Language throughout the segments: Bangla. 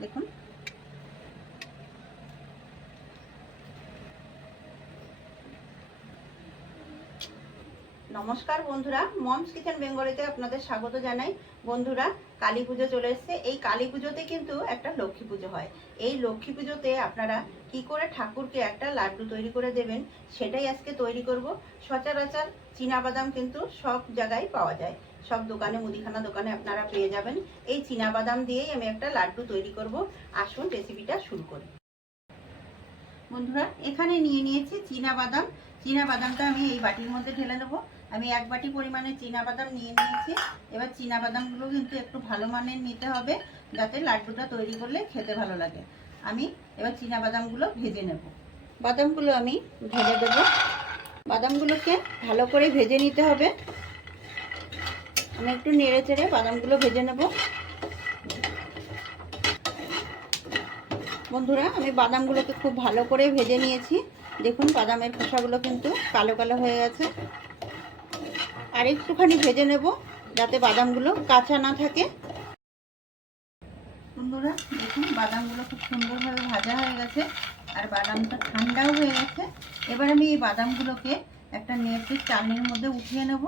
দেখুন। নমস্কার বন্ধুরা, মমস কিচেন বেঙ্গলিতে আপনাদের স্বাগত জানাই। বন্ধুরা, কালী পুজো চলে এসেছে। এই কালী পুজোতে কিন্তু একটা লক্ষ্মী পুজো হয়। এই লক্ষ্মী পুজোতে আপনারা কি করে ঠাকুরকে একটা লাড্ডু তৈরি করে দেবেন, সেটাই আজকে তৈরি করব। সচরাচর বাদাম কিন্তু সব জায়গায় পাওয়া যায়। সব দোকানে, মুদিখানা দোকানে আপনারা পেয়ে যাবেন। এই বাদাম দিয়েই আমি একটা লাড্ডু তৈরি করব। আসুন রেসিপিটা শুরু করি। বন্ধুরা, এখানে নিয়ে নিয়েছি বাদাম বাদামটা আমি এই বাটির মধ্যে ঢেলে নেব। আমি এক বাটি পরিমাণে চীনা বাদাম নিয়ে নিয়েছি। এবার চীনা বাদামগুলো কিন্তু একটু ভালো মানের নিতে হবে, যাতে লাড্ডুটা তৈরি করলে খেতে ভালো লাগে। আমি এবার চীনা বাদামগুলো ভেজে নেব। বাদামগুলো আমি ঢেলে দেবো। বাদামগুলোকে ভালো করে ভেজে নিতে হবে। আমি একটু নেড়ে চেড়ে বাদামগুলো ভেজে নেব। বন্ধুরা, আমি বাদামগুলোকে খুব ভালো করে ভেজে নিয়েছি। দেখুন বাদামের খোসাগুলো কিন্তু কালো কালো হয়ে গেছে। আর একটুখানি ভেজে নেব যাতে বাদামগুলো কাঁচা না থাকে। বন্ধুরা, দেখুন বাদামগুলো খুব সুন্দরভাবে ভাজা হয়ে গেছে আর বাদামটা ঠান্ডাও হয়ে গেছে। এবার আমি এই বাদামগুলোকে একটা নেটের চালনির মধ্যে উঠিয়ে নেব।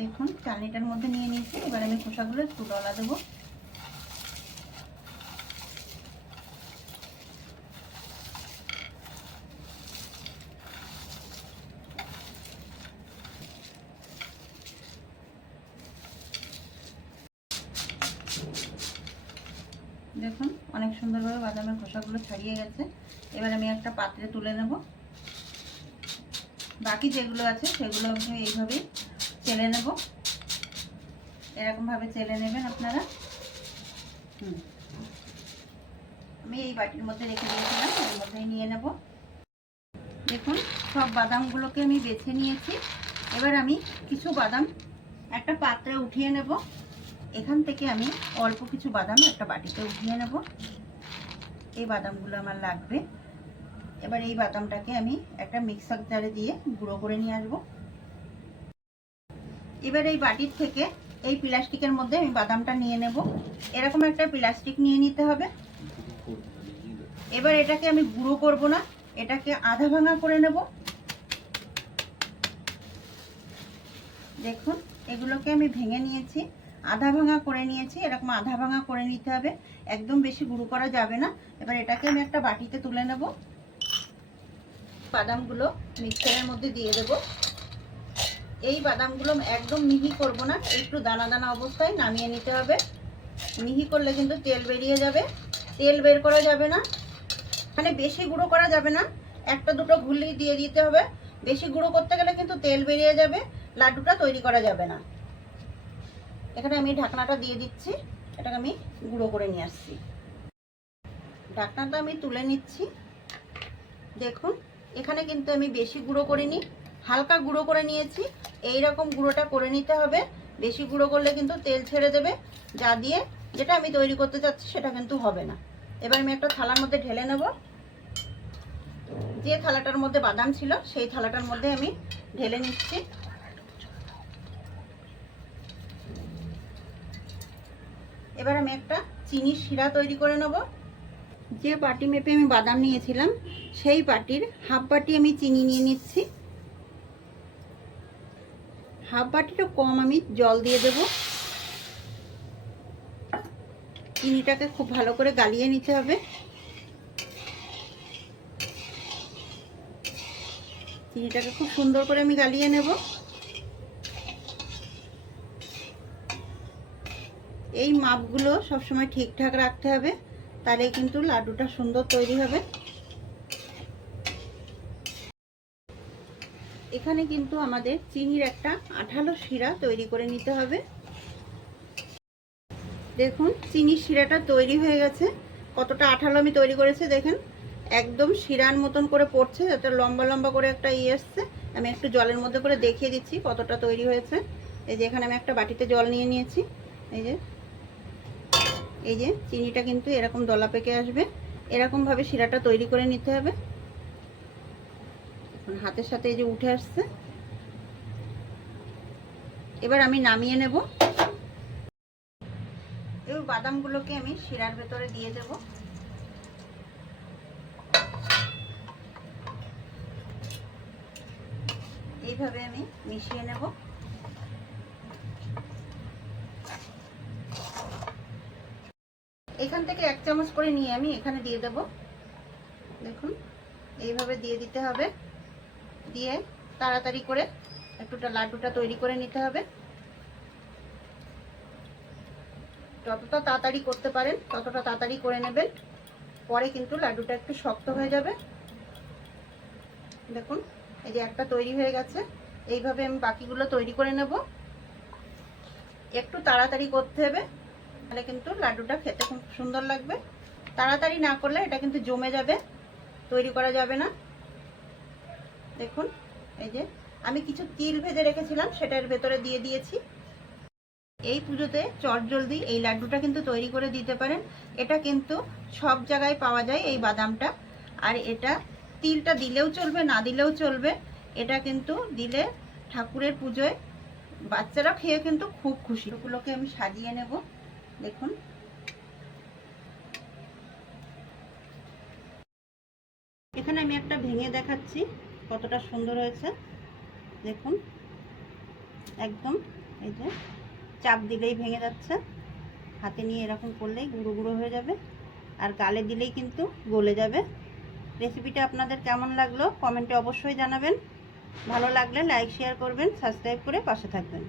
দেখুন, চালনিটার মধ্যে নিয়ে নিয়েছি। এবার আমি খোসাগুলো একটু দেবো। দেখুন, অনেক সুন্দরভাবে বাদামের খোসাগুলো ছাড়িয়ে গেছে। এবার আমি একটা পাত্রে তুলে নেব। বাকি যেগুলো আছে, সেগুলো আমি এইভাবেই চেলে নেব। এরকমভাবে চেলে নেবেন আপনারা। আমি এই বাটির মধ্যে রেখে দিয়েছিলাম, এর মধ্যেই নিয়ে নেব। দেখুন, সব বাদামগুলোকে আমি বেছে নিয়েছি। এবার আমি কিছু বাদাম একটা পাত্রে উঠিয়ে নেব। এখান থেকে আমি অল্প কিছু বাদাম একটা বাটিতে উঠিয়ে নেব। এই বাদামগুলো আমার লাগবে। এবার এই বাদামটাকে আমি একটা মিক্সার জারে দিয়ে গুঁড়ো করে নিয়ে আসব। এবার এই বাটির থেকে এই প্লাস্টিকের মধ্যে আমি বাদামটা নিয়ে নেব। এরকম একটা প্লাস্টিক নিয়ে নিতে হবে। এবার এটাকে আমি গুঁড়ো করব না, এটাকে আধা ভাঙা করে নেব। দেখুন, এগুলোকে আমি ভেঙে নিয়েছি। আধা ভাঙা করে নিয়েছি, এরকম আধা ভাঙা করে নিতে হবে, একদম বেশি গুঁড়ো করা যাবে না। এবার এটাকে আমি একটা বাটিতে তুলে নেব। বাদামগুলো মিক্সারের মধ্যে দিয়ে দেব। এই বাদামগুলো একদম মিহি করব না, একটু দানা দানা অবস্থায় নামিয়ে নিতে হবে। মিহি করলে কিন্তু তেল বেরিয়ে যাবে। তেল বের করা যাবে না। মানে বেশি গুঁড়ো করা যাবে না। একটা দুটো ঘুলি দিয়ে দিতে হবে। বেশি গুঁড়ো করতে গেলে কিন্তু তেল বেরিয়ে যাবে, লাড্ডুটা তৈরি করা যাবে না। এখানে আমি ঢাকনাটা দিয়ে দিচ্ছি। এটাকে আমি গুঁড়ো করে নিয়ে আসছি। ঢাকনাটা আমি তুলে নিচ্ছি। দেখুন, এখানে কিন্তু আমি বেশি গুঁড়ো করিনি, হালকা গুঁড়ো করে নিয়েছি। এই রকম গুঁড়োটা করে নিতে হবে। বেশি গুঁড়ো করলে কিন্তু তেল ছেড়ে দেবে, যা দিয়ে যেটা আমি তৈরি করতে চাচ্ছি সেটা কিন্তু হবে না। এবার আমি একটা থালার মধ্যে ঢেলে নেব। যে থালাটার মধ্যে বাদাম ছিল, সেই থালাটার মধ্যে আমি ঢেলে নিচ্ছি। এবার আমি একটা চিনির শিরা তৈরি করে নেব। যে বাটি মেপে আমি বাদাম নিয়েছিলাম, সেই বাটির হাফ বাটি আমি চিনি নিয়ে নিচ্ছি। হাফ বাটিটা কম আমি জল দিয়ে দেব। চিনিটাকে খুব ভালো করে গালিয়ে নিতে হবে। চিনিটাকে খুব সুন্দর করে আমি গালিয়ে নেব। এই মাপগুলো সবসময় ঠিকঠাক রাখতে হবে তাহলে কিন্তু লাড্ডুটা সুন্দর তৈরি হবে। এখানে কিন্তু আমাদের চিনির একটা আঠালো শিরা তৈরি করে নিতে হবে। দেখুন, চিনির শিরাটা তৈরি হয়ে গেছে। কতটা আঠালো আমি তৈরি করেছি দেখেন। একদম শিরার মতন করে পড়ছে যাতে লম্বা লম্বা করে একটা ইয়ে এসছে আমি একটু জলের মধ্যে করে দেখিয়ে দিচ্ছি কতটা তৈরি হয়েছে। এই যে এখানে আমি একটা বাটিতে জল নিয়ে নিয়েছি। এই যে এই যে চিনিটা কিন্তু এরকম দলা পেকে আসবে। এরকমভাবে শিরাটা তৈরি করে নিতে হবে। হাতের সাথে এই যে উঠে আসছে। এবার আমি নামিয়ে নেব। এই বাদামগুলোকে আমি শিরার ভেতরে দিয়ে দেব। এইভাবে আমি মিশিয়ে নেব। এখান থেকে এক চামচ করে নিয়ে আমি এখানে দিয়ে দেব। দেখুন, এইভাবে দিয়ে দিতে হবে। দিয়ে তাড়াতাড়ি করে একটুটা লাড্ডুটা তৈরি করে নিতে হবে। যতটা তাড়াতাড়ি করতে পারেন, ততটা তাড়াতাড়ি করে নেবেন। পরে কিন্তু লাড্ডুটা একটু শক্ত হয়ে যাবে। দেখুন, এই যে একটা তৈরি হয়ে গেছে। এইভাবে আমি বাকিগুলো তৈরি করে নেব। একটু তাড়াতাড়ি করতে হবে। তাহলে কিন্তু লাড্ডুটা খেতে খুব সুন্দর লাগবে। তাড়াতাড়ি না করলে এটা কিন্তু জমে যাবে, তৈরি করা যাবে না। দেখুন, এই যে আমি কিছু তিল ভেজে রেখেছিলাম সেটার ভেতরে দিয়ে দিয়েছি। এই পুজোতে চটজলদি এই লাড্ডুটা কিন্তু তৈরি করে দিতে পারেন। এটা কিন্তু সব জায়গায় পাওয়া যায় এই বাদামটা। আর এটা তিলটা দিলেও চলবে, না দিলেও চলবে। এটা কিন্তু দিলে ঠাকুরের পুজোয় বাচ্চারা খেয়ে কিন্তু খুব খুশি। ওগুলোকে আমি সাজিয়ে নেব। দেখুন। এখানে আমি একটা ভেঙে দেখাচ্ছি, কতটা সুন্দর হয়েছে। দেখুন, একদম এই যে চাপ দিলেই ভেঙে যাচ্ছে। হাতে নিয়ে এরকম করলেই গুঁড়ো গুঁড়ো হয়ে যাবে, আর গালে দিলেই কিন্তু গলে যাবে। রেসিপিটা আপনাদের কেমন লাগল কমেন্টে অবশ্যই জানাবেন। ভালো লাগলে লাইক, শেয়ার করবেন, সাবস্ক্রাইব করে পাশে থাকবেন।